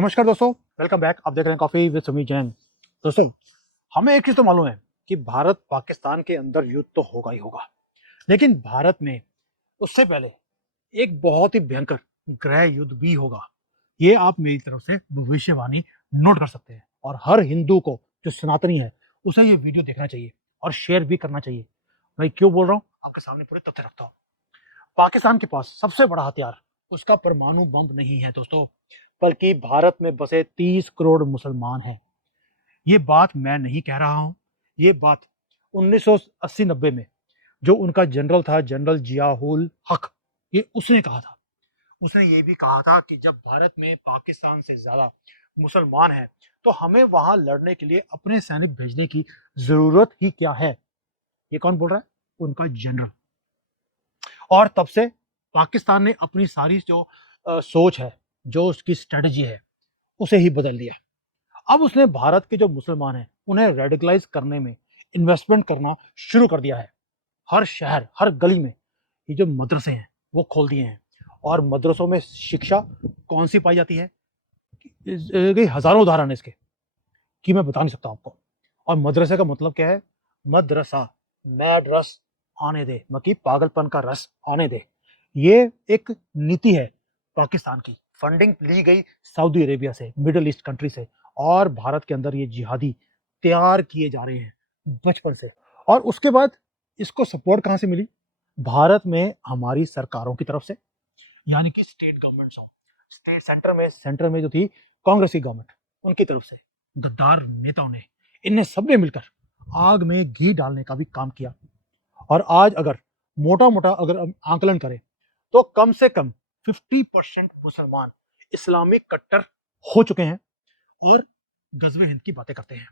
नमस्कार दोस्तों, welcome back. आप देख रहे हैं कॉफी विद सुमित जैन। दोस्तों, हमें एक चीज तो मालूम है कि भारत पाकिस्तान के अंदर युद्ध तो होगा ही होगा, लेकिन भारत में उससे पहले एक बहुत ही भयंकर गृह युद्ध भी होगा। ये आप मेरी तरफ से भविष्यवाणी नोट कर सकते हैं, और हर हिंदू को जो सनातनी है उसे ये वीडियो देखना चाहिए और शेयर भी करना चाहिए। मैं क्यों बोल रहा हूँ, आपके सामने पूरे तथ्य रखता हूँ। पाकिस्तान के पास सबसे बड़ा हथियार उसका परमाणु बम नहीं है दोस्तों, बल्कि भारत में बसे 30 करोड़ मुसलमान हैं। ये बात मैं नहीं कह रहा हूं, ये बात 1980-90 में जो उनका जनरल था, जनरल जियाउल हक, ये उसने कहा था। उसने ये भी कहा था कि जब भारत में पाकिस्तान से ज्यादा मुसलमान हैं तो हमें वहां लड़ने के लिए अपने सैनिक भेजने की जरूरत ही क्या है। ये कौन बोल रहा है? उनका जनरल। और तब से पाकिस्तान ने अपनी सारी जो सोच है, जो उसकी स्ट्रेटजी है, उसे ही बदल दिया। अब उसने भारत के जो मुसलमान हैं उन्हें रेडिकलाइज करने में इन्वेस्टमेंट करना शुरू कर दिया है। हर शहर, हर गली में ये जो मदरसे हैं वो खोल दिए हैं। और मदरसों में शिक्षा कौन सी पाई जाती है, हजारों उदाहरण है इसके कि मैं बता नहीं सकता आपको। और मदरसे का मतलब क्या है? मदरसा, मैड रस आने दे, मतलब पागलपन का रस आने दे। ये एक नीति है पाकिस्तान की। फंडिंग ली गई सऊदी अरेबिया से, मिडिल ईस्ट कंट्री से, और भारत के अंदर ये जिहादी तैयार किए जा रहे हैं बचपन से। और उसके बाद इसको सपोर्ट कहां से मिली? भारत में हमारी सरकारों की तरफ से, यानी कि स्टेट गवर्नमेंट्स हो, स्टेट सेंटर में जो थी कांग्रेस की गवर्नमेंट, उनकी तरफ से गद्दार नेताओं ने, इनने सबने मिलकर आग में घी डालने का भी काम किया। और आज अगर मोटा मोटा अगर हम आंकलन करें तो कम से कम 50% मुसलमान इस्लामिक कट्टर हो चुके हैं और गजवे हिंद की बातें करते हैं।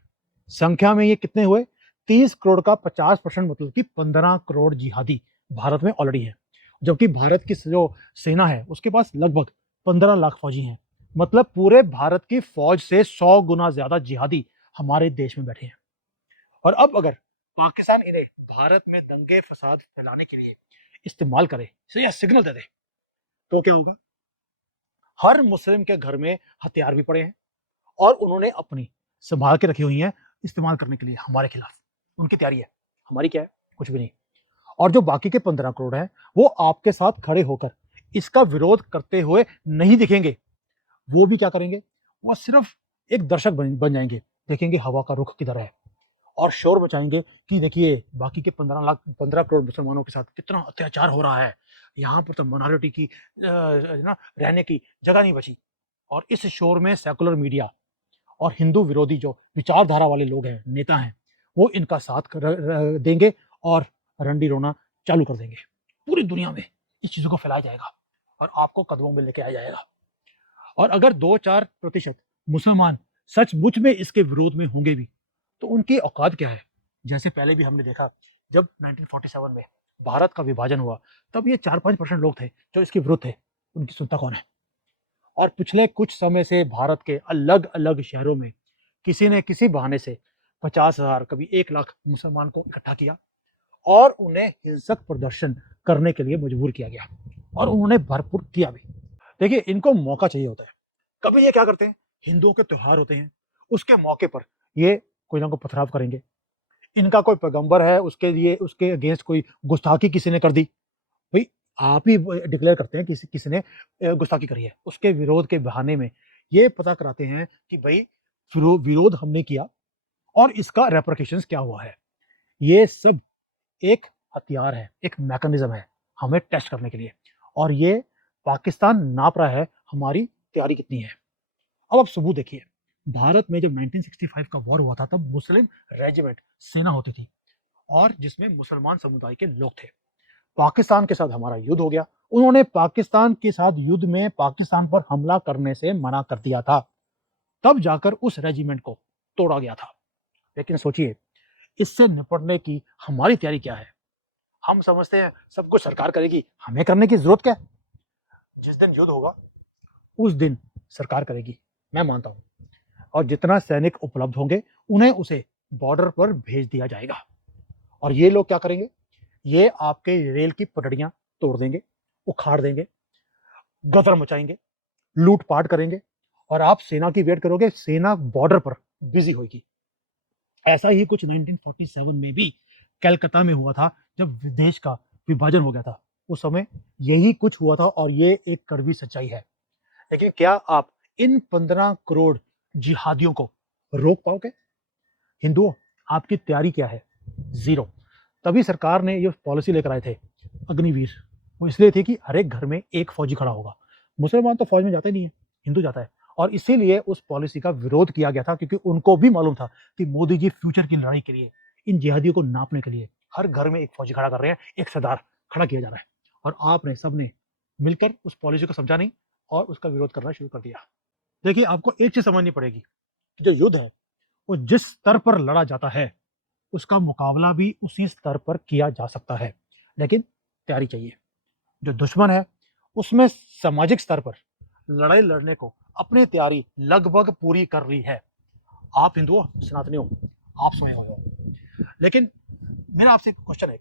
संख्या में ये कितने हुए? 30 करोड़ का 50%, मतलब कि 15 करोड़ जिहादी भारत में ऑलरेडी है। जबकि भारत की जो सेना है उसके पास लगभग 15 लाख फौजी हैं। मतलब पूरे भारत की फौज से 100 गुना ज्यादा जिहादी हमारे देश में बैठे हैं। और अब अगर पाकिस्तान इन्हें भारत में दंगे फसाद फैलाने के लिए इस्तेमाल करे, या सिग्नल दे दे, तो क्या होगा? हर मुस्लिम के घर में हथियार भी पड़े हैं और उन्होंने अपनी संभाल के रखी हुई हैं इस्तेमाल करने के लिए हमारे खिलाफ। उनकी तैयारी है, हमारी क्या है? कुछ भी नहीं। और जो बाकी के 15 करोड़ हैं वो आपके साथ खड़े होकर इसका विरोध करते हुए नहीं दिखेंगे। वो भी क्या करेंगे? वो सिर्फ एक दर्शक बन जाएंगे, देखेंगे हवा का रुख किधर है, और शोर मचाएंगे कि देखिए बाकी के 15 करोड़ मुसलमानों के साथ कितना अत्याचार हो रहा है, यहाँ पर तो माइनॉरिटी की ना रहने की जगह नहीं बची। और इस शोर में सेकुलर मीडिया और हिंदू विरोधी जो विचारधारा वाले लोग हैं, नेता हैं, वो इनका साथ देंगे और रंडी रोना चालू कर देंगे। पूरी दुनिया में इस चीजों को फैलाया जाएगा और आपको कदमों में लेके आया जाएगा। और अगर 2-4% मुसलमान सचमुच में इसके विरोध में होंगे भी, तो उनकी औकात क्या है? जैसे पहले भी हमने देखा, जब 1947 में भारत का विभाजन हुआ, तब ये 4-5% लोग थे जो इसके विरुद्ध थे। उनकी सुनता कौन है? और पिछले कुछ समय से भारत के अलग अलग शहरों में किसी ने किसी बहाने से 50,000, कभी 1 लाख मुसलमान को इकट्ठा किया और उन्हें हिंसक प्रदर्शन करने के लिए मजबूर किया गया, और उन्होंने भरपूर किया भी। देखिए, इनको मौका चाहिए होता है। कभी ये क्या करते हैं, हिंदुओं के त्योहार होते हैं, उसके मौके पर ये कोई ना कोई पथराव करेंगे। इनका कोई पैगंबर है, उसके लिए उसके अगेंस्ट कोई गुस्ताखी किसी ने कर दी, भाई आप ही डिक्लेयर करते हैं किसी किसी ने गुस्ताखी करी है, उसके विरोध के बहाने में ये पता कराते हैं कि भाई विरोध हमने किया और इसका रेपरकेशंस क्या हुआ है। ये सब एक हथियार है, एक मैकेनिज्म है हमें टेस्ट करने के लिए। और ये पाकिस्तान नाप रहा है हमारी तैयारी कितनी है। अब आप सबूत देखिए, भारत में जब 1965 का वॉर हुआ था तब मुस्लिम रेजिमेंट सेना होती थी और जिसमें मुसलमान समुदाय के लोग थे। पाकिस्तान के साथ हमारा युद्ध हो गया, उन्होंने पाकिस्तान के साथ युद्ध में पाकिस्तान पर हमला करने से मना कर दिया था, तब जाकर उस रेजिमेंट को तोड़ा गया था। लेकिन सोचिए, इससे निपटने की हमारी तैयारी क्या है? हम समझते हैं सब कुछ सरकार करेगी, हमें करने की जरूरत क्या है? जिस दिन युद्ध होगा उस दिन सरकार करेगी, मैं मानता हूं। और जितना सैनिक उपलब्ध होंगे उन्हें उसे बॉर्डर पर भेज दिया जाएगा। और ये लोग क्या करेंगे? ये आपके रेल की पटड़ियां तोड़ देंगे, उखाड़ देंगे, गदर मचाएंगे, लूटपाट करेंगे और आप सेना की वेट करोगे, सेना बॉर्डर पर बिजी होगी। ऐसा ही कुछ 1947 में भी कलकत्ता में हुआ था, जब देश का विभाजन हो गया था। उस समय यही कुछ हुआ था और ये एक कड़वी सच्चाई है। लेकिन क्या आप इन 15 करोड़ जिहादियों को रोक पाओगे? हिंदुओं, आपकी तैयारी क्या है? जीरो। तभी सरकार ने ये पॉलिसी लेकर आए थे अग्निवीर। वो इसलिए थी कि हर एक घर में एक फौजी खड़ा होगा। मुसलमान तो फौज में जाते नहीं है, हिंदू जाता है। और इसीलिए उस पॉलिसी का विरोध किया गया था, क्योंकि उनको भी मालूम था कि मोदी जी फ्यूचर की लड़ाई के लिए, इन जिहादियों को नापने के लिए हर घर में एक फौजी खड़ा कर रहे हैं, एक सरदार खड़ा किया जा रहा है। और आपने सबने मिलकर उस पॉलिसी को समझा नहीं और उसका विरोध करना शुरू कर दिया। देखिए, आपको एक चीज समझनी पड़ेगी कि जो युद्ध है वो जिस स्तर पर लड़ा जाता है, उसका मुकाबला भी उसी स्तर पर किया जा सकता है। लेकिन तैयारी चाहिए। जो दुश्मन है उसमें सामाजिक स्तर पर लड़ाई लड़ने को अपनी तैयारी लगभग पूरी कर ली है। आप हिंदुओं, सनातनियों, आप सोए हुए हो। लेकिन मेरा आपसे क्वेश्चन है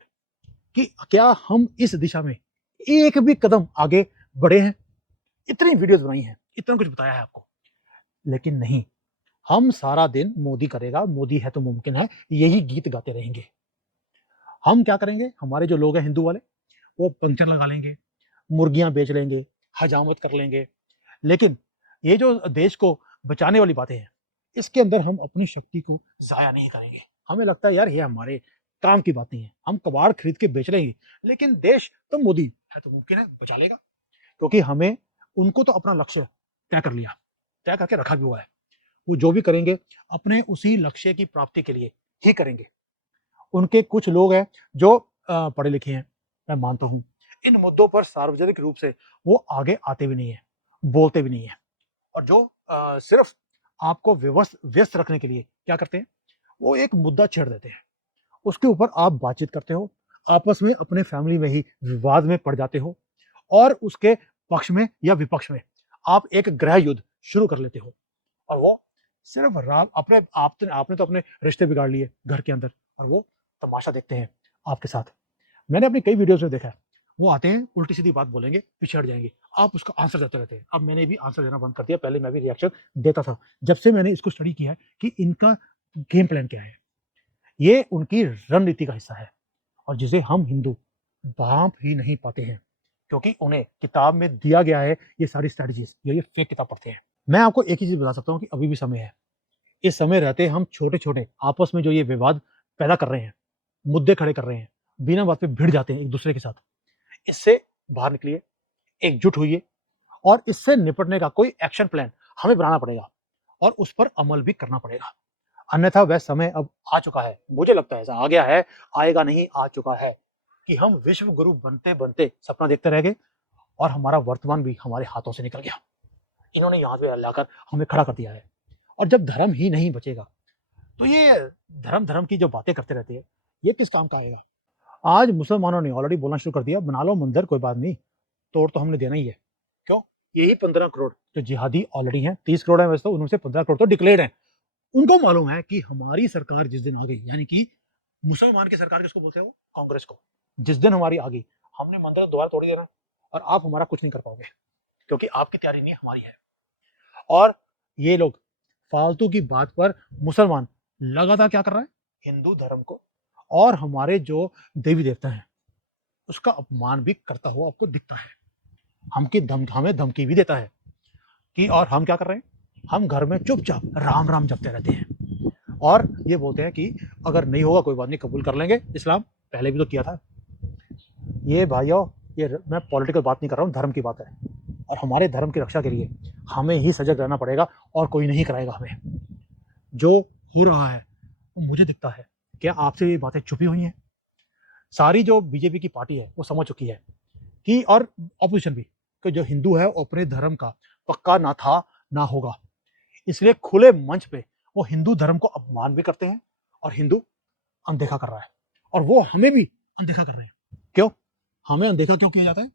कि क्या हम इस दिशा में एक भी कदम आगे बढ़े हैं? इतनी वीडियोस बनाई हैं, इतना कुछ बताया है आपको, लेकिन नहीं। हम सारा दिन मोदी करेगा, मोदी है तो मुमकिन है, यही गीत गाते रहेंगे। हम क्या करेंगे? हमारे जो लोग हैं हिंदू वाले, वो पंक्चर लगा लेंगे, मुर्गियां बेच लेंगे, हजामत कर लेंगे। लेकिन ये जो देश को बचाने वाली बातें हैं, इसके अंदर हम अपनी शक्ति को जाया नहीं करेंगे। हमें लगता है यार ये हमारे काम की बात नहीं है, हम कबाड़ खरीद के बेच लेंगे, लेकिन देश तो मोदी है तो मुमकिन है बचा लेगा। क्योंकि हमें, उनको तो अपना लक्ष्य तय कर लिया, तय करके रखा भी हुआ है। वो जो भी करेंगे अपने उसी लक्ष्य की प्राप्ति के लिए ही करेंगे। उनके कुछ लोग हैं जो पढ़े लिखे हैं, मैं मानता हूँ। इन मुद्दों पर सार्वजनिक रूप से वो आगे आते भी नहीं है, बोलते भी नहीं है। और जो सिर्फ आपको व्यस्त रखने के लिए क्या करते हैं, वो एक मुद्दा छेड़ देते हैं, उसके ऊपर आप बातचीत करते हो, आपस में अपने फैमिली में ही विवाद में पड़ जाते हो, और उसके पक्ष में या विपक्ष में आप एक गृह युद्ध शुरू कर लेते हो। और वो सिर्फ रात अपने आपने तो अपने रिश्ते बिगाड़ लिए घर के अंदर, और वो तमाशा देखते हैं आपके साथ। मैंने अपनी कई वीडियोस में देखा है, वो आते हैं उल्टी सीधी बात बोलेंगे, पीछे हट जाएंगे, आप उसका आंसर देते रहते हैं। अब मैंने भी आंसर देना बंद कर दिया, पहले मैं भी रिएक्शन देता था। जब से मैंने इसको स्टडी किया है कि इनका गेम प्लान क्या है, ये उनकी रणनीति का हिस्सा है, और जिसे हम हिंदू भांप ही नहीं पाते हैं, क्योंकि उन्हें किताब में दिया गया है ये सारी स्ट्रेटजीज, ये फेक किताब पढ़ते हैं। मैं आपको एक ही चीज बता सकता हूँ कि अभी भी समय है। इस समय रहते हम छोटे छोटे आपस में जो ये विवाद पैदा कर रहे हैं, मुद्दे खड़े कर रहे हैं, बिना बात पे भिड़ जाते हैं एक दूसरे के साथ, इससे बाहर निकलिए, एकजुट होइए, और इससे निपटने का कोई एक्शन प्लान हमें बनाना पड़ेगा और उस पर अमल भी करना पड़ेगा। अन्यथा वह समय अब आ चुका है, मुझे लगता है ऐसा आ गया है, आएगा नहीं, आ चुका है, कि हम विश्व गुरु बनते बनते सपना देखते रह गए और हमारा वर्तमान भी हमारे हाथों से निकल गया। इन्होंने यहाँ पे लाकर हमें खड़ा कर दिया है। और जब धर्म ही नहीं बचेगा तो ये धर्म धर्म की जो बातें करते रहते हैं, ये किस काम का आएगा? आज मुसलमानों ने ऑलरेडी बोलना शुरू कर दिया, बना लो मंदिर, कोई बात नहीं, तोड़ तो हमने देना ही है। क्यों? यही 15 करोड़ जो जिहादी ऑलरेडी हैं, 30 करोड़ है वैसे तो, उनमें से 15 करोड़ तो डिक्लेयर्ड है। उनको मालूम है कि हमारी सरकार जिस दिन आ गई, यानी कि मुसलमान की सरकार किसको बोलते हो? कांग्रेस को। जिस दिन हमारी आ गई, हमने मंदिर दोबारा तोड़ देना, और आप हमारा कुछ नहीं कर पाओगे, क्योंकि आपकी तैयारी नहीं, हमारी है। और ये लोग फालतू की बात पर, मुसलमान लगातार क्या कर रहा है? हिंदू धर्म को और हमारे जो देवी देवता हैं उसका अपमान भी करता हुआ आपको दिखता है। हमें धमकी भी देता है कि, और हम क्या कर रहे हैं? हम घर में चुपचाप राम राम जपते रहते हैं, और ये बोलते हैं कि अगर नहीं होगा कोई बात नहीं, कबूल कर लेंगे इस्लाम, पहले भी तो किया था। ये भाइयों, ये मैं पॉलिटिकल बात नहीं कर रहा हूँ, धर्म की बात है। और हमारे धर्म की रक्षा के लिए हमें ही सजग रहना पड़ेगा, और कोई नहीं कराएगा हमें। जो हो रहा है वो मुझे दिखता है। क्या आपसे ये बातें छुपी हुई हैं? सारी जो बीजेपी की पार्टी है वो समझ चुकी है कि, और ऑपोजिशन भी, कि जो हिंदू है वो अपने धर्म का पक्का ना था ना होगा। इसलिए खुले मंच पे वो हिंदू धर्म को अपमान भी करते हैं, और हिंदू अनदेखा कर रहा है, और वो हमें भी अनदेखा कर रहे हैं। क्यों हमें अनदेखा क्यों किया जाता है?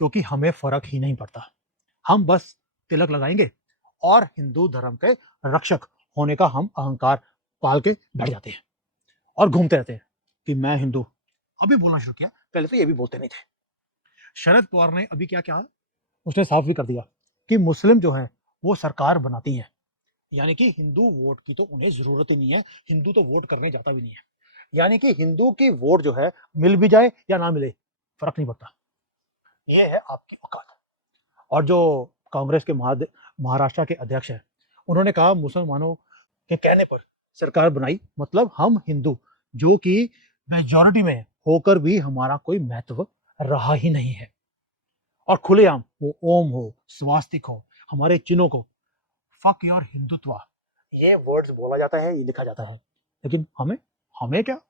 क्योंकि हमें फर्क ही नहीं पड़ता। हम बस तिलक लगाएंगे और हिंदू धर्म के रक्षक होने का हम अहंकार पाल के बैठ जाते हैं, और घूमते रहते हैं कि मैं हिंदू। अभी बोलना शुरू किया, पहले तो ये भी बोलते नहीं थे। शरद पवार ने अभी क्या किया, उसने साफ भी कर दिया कि मुस्लिम जो है वो सरकार बनाती हैं। यानी कि हिंदू वोट की तो उन्हें जरूरत ही नहीं है, हिंदू तो वोट करने जाता भी नहीं है। यानी कि हिंदू की वोट जो है मिल भी जाए या ना मिले फर्क नहीं पड़ता। ये है आपकी औकात। और जो कांग्रेस के महाराष्ट्र के अध्यक्ष हैं, उन्होंने कहा मुसलमानों के कहने पर सरकार बनाई, मतलब हम हिंदू जो कि मेजॉरिटी में होकर भी हमारा कोई महत्व रहा ही नहीं है। और खुलेआम वो ओम हो, स्वास्तिक हो, हमारे चिन्हों को फक योर हिंदुत्व, ये वर्ड्स बोला जाता है, ये लिखा जाता है। लेकिन हमें हमें क्या,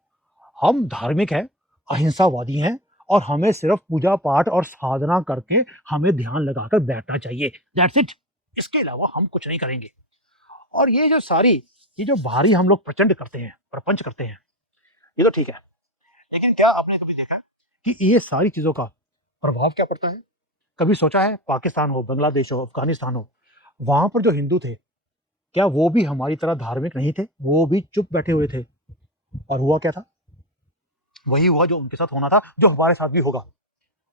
हम धार्मिक हैं, अहिंसावादी हैं, और हमें सिर्फ पूजा पाठ और साधना करके हमें ध्यान लगाकर बैठना चाहिए, दैट्स इट। इसके अलावा हम कुछ नहीं करेंगे। और ये जो भारी हम लोग प्रचंड करते हैं, प्रपंच करते हैं, ये तो ठीक है। लेकिन क्या आपने कभी देखा कि ये सारी चीजों का प्रभाव क्या पड़ता है? कभी सोचा है पाकिस्तान हो, बांग्लादेश हो, अफगानिस्तान हो, वहां पर जो हिंदू थे, क्या वो भी हमारी तरह धार्मिक नहीं थे? वो भी चुप बैठे हुए थे। और हुआ क्या था? वही हुआ जो उनके साथ होना था, जो हमारे साथ भी होगा।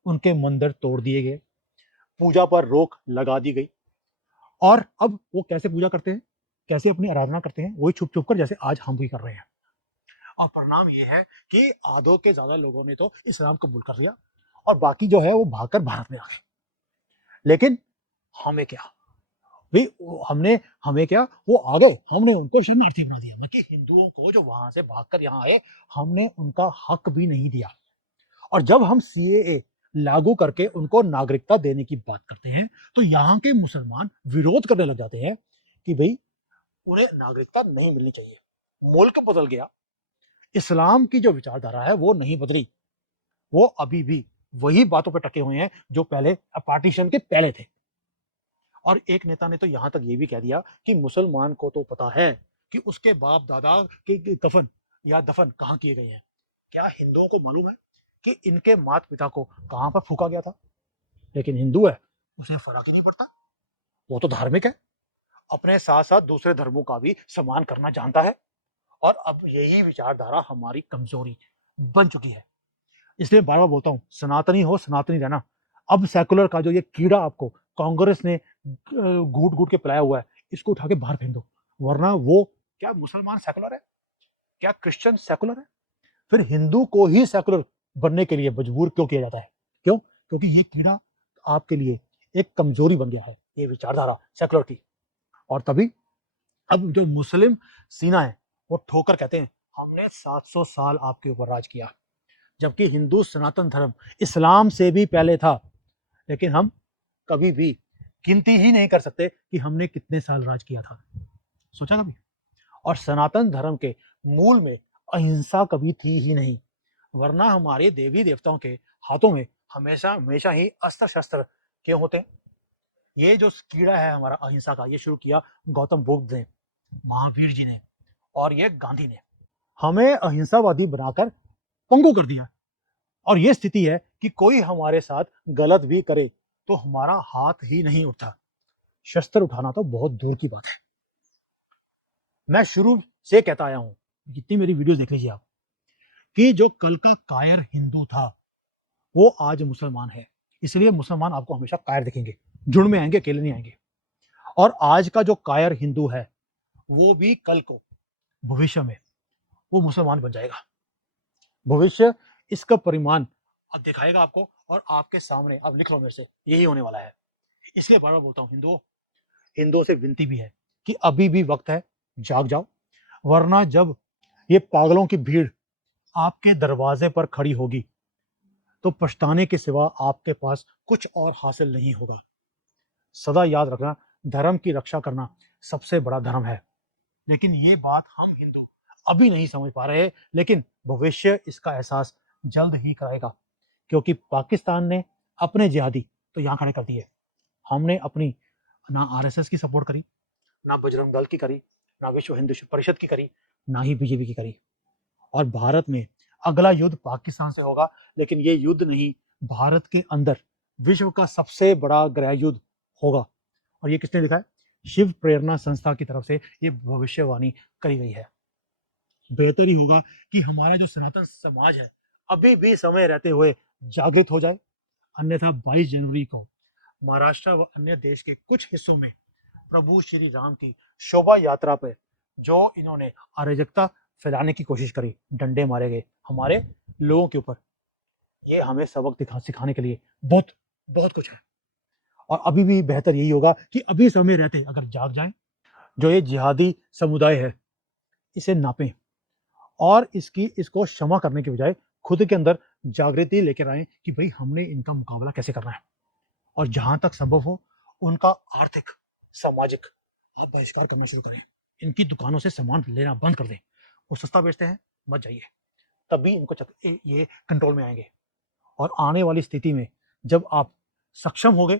उनके मंदिर तोड़ दिए गए, पूजा पर रोक लगा दी गई। और अब वो कैसे पूजा करते हैं, कैसे अपनी आराधना करते हैं? वही छुप छुप कर, जैसे आज हम भी कर रहे हैं। और परिणाम ये है कि आधों के ज्यादा लोगों ने तो इस्लाम कबूल कर लिया और बाकी जो है वो भागकर भारत में आ गए। लेकिन हमें क्या, भाई हमने हमें क्या, वो आ गए, हमने उनको शरणार्थी बना दिया। मतलब हिंदुओं को जो वहां से भागकर यहाँ आए, हमने उनका हक भी नहीं दिया। और जब हम सीएए लागू करके उनको नागरिकता देने की बात करते हैं, तो यहाँ के मुसलमान विरोध करने लग जाते हैं कि भाई उन्हें नागरिकता नहीं मिलनी चाहिए। मुल्क बदल गया, इस्लाम की जो विचारधारा है वो नहीं बदली, वो अभी भी वही बातों पर टके हुए हैं जो पहले पार्टीशन के पहले थे। और एक नेता ने तो यहां तक ये भी कह दिया कि मुसलमान को तो पता है कि उसके बाप दादा के कफन या दफन कहाँ किए गए हैं। क्या हिंदुओं को मालूम है कि इनके माता पिता को कहां पर फूका गया था? लेकिन हिंदू है, उसे फर्क ही नहीं पड़ता। वो तो धार्मिक है, अपने साथ साथ दूसरे धर्मों का भी सम्मान करना जानता है। और अब यही विचारधारा हमारी कमजोरी बन चुकी है। इसलिए बार बार बोलता हूं, सनातनी हो, सनातनी रहना। अब सेकुलर का जो ये कीड़ा आपको कांग्रेस ने घूट घूट के पिलाया हुआ है, इसको उठा के बाहर फेंक दो। वरना वो, क्या मुसलमान सेकुलर है? क्या क्रिश्चियन सेकुलर है? फिर हिंदू को ही सेकुलर बनने के लिए मजबूर क्यों किया जाता है? क्यों? क्योंकि ये कीड़ा आपके लिए एक कमजोरी बन गया है, ये विचारधारा सेकुलर की। और तभी अब जो मुस्लिम सीना है वो ठोकर कहते हैं हमने 700 साल आपके ऊपर राज किया, जबकि हिंदू सनातन धर्म इस्लाम से भी पहले था। लेकिन हम कभी भी गिनती ही नहीं कर सकते कि हमने कितने साल राज किया था। सोचा कभी? और सनातन धर्म के मूल में अहिंसा कभी थी ही नहीं, वरना हमारे देवी देवताओं के हाथों में हमेशा हमेशा ही अस्त्र शस्त्र क्यों होते हैं? ये जो कीड़ा है हमारा अहिंसा का, ये शुरू किया गौतम बुद्ध ने, महावीर जी ने, और ये गांधी ने। हमें अहिंसावादी बनाकर पंगु कर दिया। और ये स्थिति है कि कोई हमारे साथ गलत भी करे तो हमारा हाथ ही नहीं उठता, शस्त्र उठाना तो बहुत दूर की बात है। मैं शुरू से कहता आया हूं, जितनी मेरी वीडियोस देख लीजिए आप, कि जो कल का कायर हिंदू था वो आज मुसलमान है। इसलिए मुसलमान आपको हमेशा कायर दिखेंगे, झुंड में आएंगे, अकेले नहीं आएंगे। और आज का जो कायर हिंदू है वो भी कल को, भविष्य में वो मुसलमान बन जाएगा। भविष्य इसका परिमाण अब दिखाएगा आपको, और आपके सामने, अब लिख लो मेरे से, यही होने वाला है। इसलिए बार बार बोलता हूं, हिंदुओं से विनती भी है कि अभी भी वक्त है, जाग जाओ। वरना जब ये पागलों की भीड़ आपके दरवाजे पर खड़ी होगी तो पछताने के सिवा आपके पास कुछ और हासिल नहीं होगा। सदा याद रखना, धर्म की रक्षा करना सबसे बड़ा धर्म है। लेकिन ये बात हम हिंदू अभी नहीं समझ पा रहे, लेकिन भविष्य इसका एहसास जल्द ही कराएगा। क्योंकि पाकिस्तान ने अपने जिहादी तो यहाँ खड़े कर दिए, हमने अपनी ना आरएसएस की सपोर्ट करी, ना बजरंग दल की करी, ना विश्व हिंदू परिषद की करी, ना ही बीजेपी की करी। और भारत में अगला युद्ध पाकिस्तान से होगा, लेकिन ये युद्ध नहीं, भारत के अंदर विश्व का सबसे बड़ा गृह युद्ध होगा। और ये किसने लिखा है? शिव प्रेरणा संस्था की तरफ से ये भविष्यवाणी करी गई है। बेहतर ही होगा कि हमारा जो सनातन समाज है अभी भी समय रहते हुए जागृत हो जाए। अन्यथा 22 जनवरी को महाराष्ट्र व अन्य देश के कुछ हिस्सों में प्रभु श्री राम की शोभा यात्रा पे जो इन्होंने अराजकता फैलाने की कोशिश करी, डंडे मारे गए हमारे लोगों के ऊपर, ये हमें सबक सिखाने के लिए बहुत बहुत कुछ है। और अभी भी बेहतर यही होगा कि अभी समय रहते अगर जाग जाएं, जो ये जिहादी समुदाय है इसे नापें और इसको क्षमा करने के बजाय खुद के अंदर जागृति लेकर आए कि भाई हमने इनका मुकाबला कैसे करना है। और जहां तक संभव हो उनका आर्थिक, सामाजिक आप बहिष्कार करना शुरू करें। इनकी दुकानों से सामान लेना बंद कर दें। वो सस्ता बेचते हैं, मत जाइए, तभी इनको ये कंट्रोल में आएंगे। और आने वाली स्थिति में जब आप सक्षम हो गए,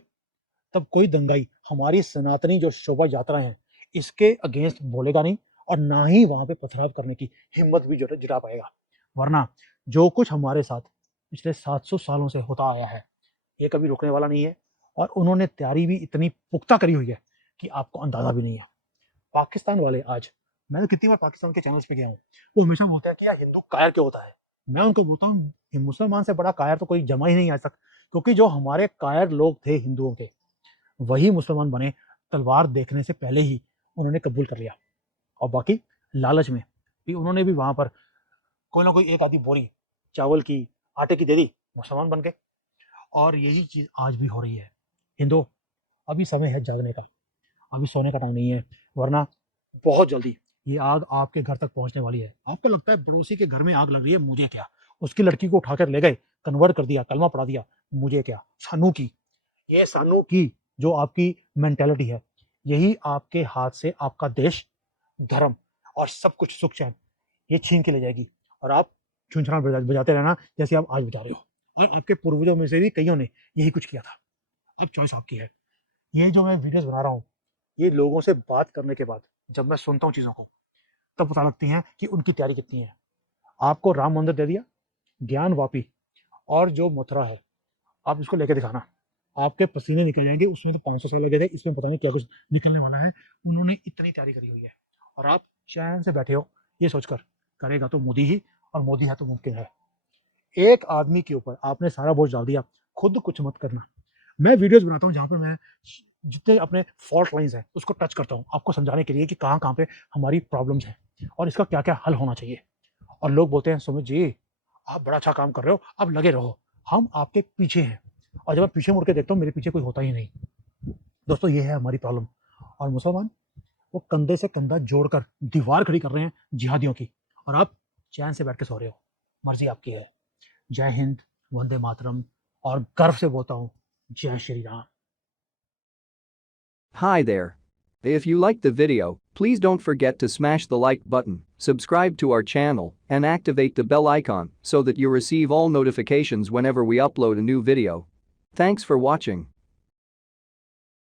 तब कोई दंगाई हमारी सनातनी जो शोभा यात्रा है इसके अगेंस्ट बोलेगा नहीं, और ना ही वहां पे पथराव करने की हिम्मत भी जुटा पाएगा। वरना जो कुछ हमारे साथ पिछले 700 सालों से होता आया है ये कभी रुकने वाला नहीं है। और उन्होंने तैयारी भी इतनी पुख्ता करी हुई है कि आपको अंदाजा भी नहीं है। पाकिस्तान वाले आज, मैं तो कितनी बार पाकिस्तान के चैनल्स पे गया हूँ, वो हमेशा बोलते हैं कि यार हिंदू कायर क्यों होता है। मैं उनको बोलता हूँ मुसलमान से बड़ा कायर तो कोई जमा ही नहीं आ सकता, क्योंकि जो हमारे कायर लोग थे हिंदुओं के वही मुसलमान बने। तलवार देखने से पहले ही उन्होंने कबूल कर लिया, और बाकी लालच में भी उन्होंने भी वहां पर कोई ना कोई एक आधी बोरी चावल की, आटे की दे दी, मुसलमान बन गए। और यही चीज आज भी हो रही है। हिंदू, अभी समय है जागने का, अभी सोने का टाइम नहीं है, वरना बहुत जल्दी ये आग आपके घर तक पहुंचने वाली है। आपको लगता है पड़ोसी के घर में आग लग रही है, मुझे क्या, उसकी लड़की को उठाकर ले गए, कन्वर्ट कर दिया, कलमा पढ़ा दिया, मुझे क्या। सानू की, ये सानू की जो आपकी मेंटेलिटी है, यही आपके हाथ से आपका देश, धर्म और सब कुछ सुख चैन ये छीन के ले जाएगी। और आप छुंछना बजाते रहना जैसे आप आज बजा रहे हो। और आपके पूर्वजों में से भी कईयों ने यही कुछ किया था। अब चॉइस आपकी है। ये जो मैं वीडियोस बना रहा हूँ, ये लोगों से बात करने के बाद जब मैं सुनता हूँ चीज़ों को, तब पता लगती है कि उनकी तैयारी कितनी है। आपको राम मंदिर दे दिया, ज्ञान वापी और जो मथुरा है, आप इसको लेके दिखाना, आपके पसीने निकल जाएंगे। उसमें तो 500 साल लगे थे, इसमें पता नहीं क्या कुछ निकलने वाला है। उन्होंने इतनी तैयारी करी हुई है और आप चैन से बैठे हो ये सोचकर करेगा तो मोदी ही, और मोदी है तो मुमकिन है। एक आदमी के ऊपर आपने सारा बोझ डाल दिया, खुद कुछ मत करना। मैं वीडियोस बनाता हूँ जहाँ पर मैं जितने अपने फॉल्ट लाइंस हैं उसको टच करता हूँ, आपको समझाने के लिए कि कहाँ कहाँ पे हमारी प्रॉब्लम्स हैं और इसका क्या क्या हल होना चाहिए। और लोग बोलते हैं सुमित जी आप बड़ा अच्छा काम कर रहे हो, अब लगे रहो, हम आपके पीछे हैं। और जब मैं पीछे मुड़ के देखता हूँ मेरे पीछे कोई होता ही नहीं। दोस्तों ये है हमारी प्रॉब्लम। और मुसलमान वो कंधे से कंधा जोड़कर दीवार खड़ी कर रहे हैं जिहादियों की, और आप चैन से बैठ के सो रहे हो। मर्जी आपकी है। जय हिंद, वंदे मातरम, और गर्व से बोलता हूँ जय Shri Ram. Hi there. If you liked the video, please don't forget to smash the like button, subscribe to our channel, and activate the bell icon so that you receive all notifications whenever we upload a new video. Thanks for watching.